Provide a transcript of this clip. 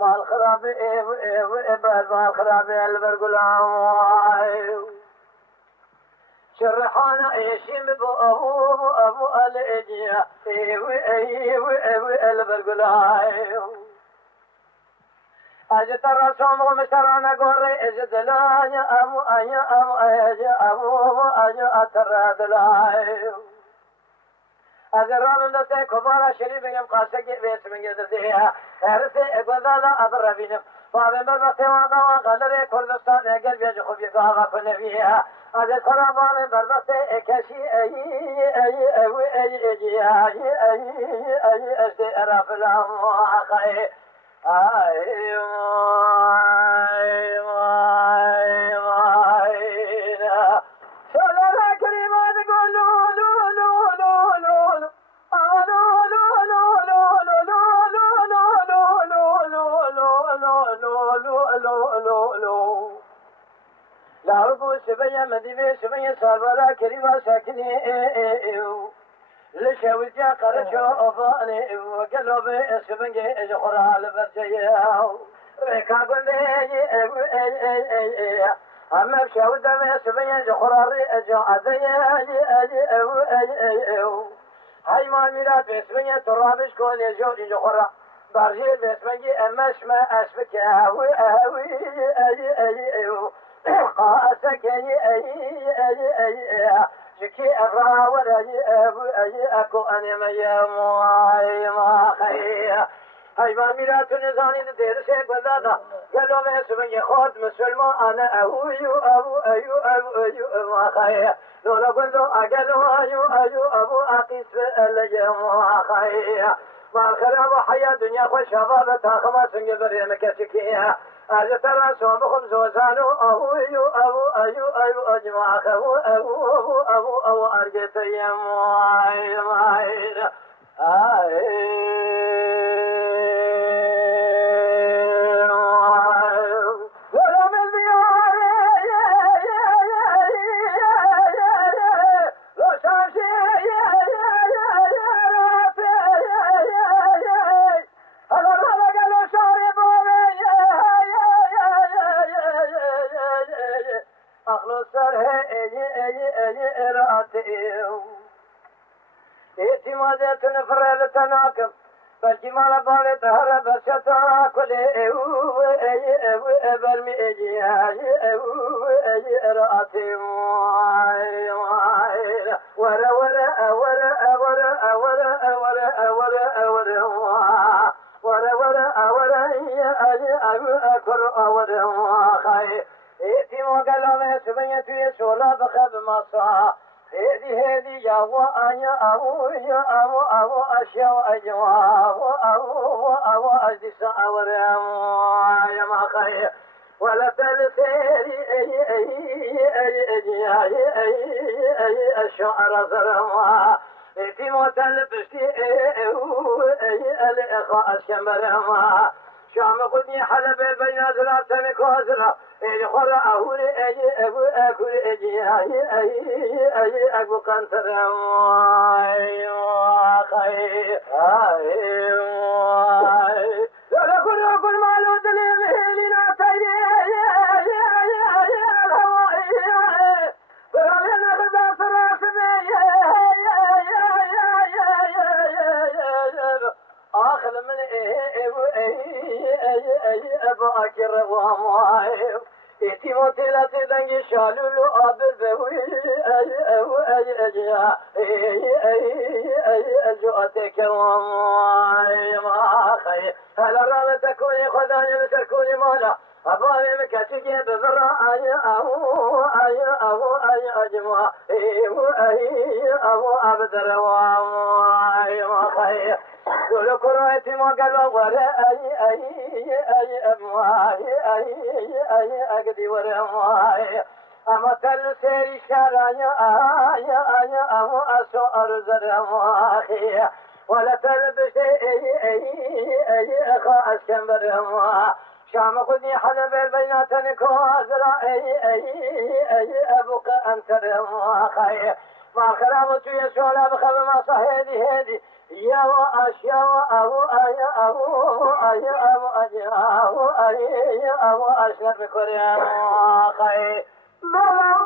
مال خراب مال خراب البرقلام شرحانا ايشيم ابو الاجيا البرقلام اجت الرسوم ومشترانا قري اجت لايا ابو اجا اترى دلايا أجرام دته كبارا شريف بينهم قاسك بيت من جدتها هرسة إقبالا أضربينهم فابن بربطة وقالوا كردستان أجل بيج خبي قاعة فنبيها أجل كرامان بربطة كشي أي أشترف لهم وحقي شبيه مدينة شبيه سالولا كريمة ساكني لشوجة قرشو أفاني وقلبي شبيه جخرا لبرجيه ريكا قلبي أما بشوجة ما شبيه جخرا ريجو هاي ما ميرا بسمية ترابش كوني جوري جخرا برجي بسمية أمش ما أشبك قاسك شكي الراور أكو أنا ما خير هاي ما ميرات النزاني ندير شيء بدادا قالوا ما اسمي خود مسلمان أنا أبو ما خير لولا قلوا أقلوا أبو أقيس ما خير ما خراب حياة دنيا خوش شباب تاخما سنگ بريم كشكيها أجت رأسهم خمزوزانو أبو أجمع أبو أرجت يماير اعتمادات نفر لتناكب فالجمال بالت هرب شتا كل برمي اجي رأتي ورا اعتماد قلبي سبيت يسولا بخب مصا هذه يا أبو أشياء أبو أجلس أورام يا ما خير ولا تلسيري أي الشعر زرما تيمو تلبستي الإخاء الشمرما شام قدني حلب بين أزرار تمك وأزرار خلا أهول أبو أكل أي أبو كنتر خير لا كل مالو دليل لنا تيجي الهواء فلنا غدا سراسمي آخر من أبو أكر وامواي إتيموتي لا تدنجي شالولو أبذوي أجواتك وامواي ما خي هلا رامة تكوني خداني بتكوني مولا أبوي مكتشي بذرة أي أجمع أبو أبدر وامواي ما خي كل كرويتي ما قالوا ولا أي أمواي أي أقدي ولا أمواي أما تل سيري شرايا أي أمو أسو أرزر أمواي ولا تلبس أي أخا أسكنبر أمواي شام قدني حلب البينات نكوازرا أي أبوك أنت أمواي ما خرامت يسولا بخب ما صهيدي هدي يا أشياء أبو أي أبو أي أبو أي أبو أي أبو أشرف كريم خي بلا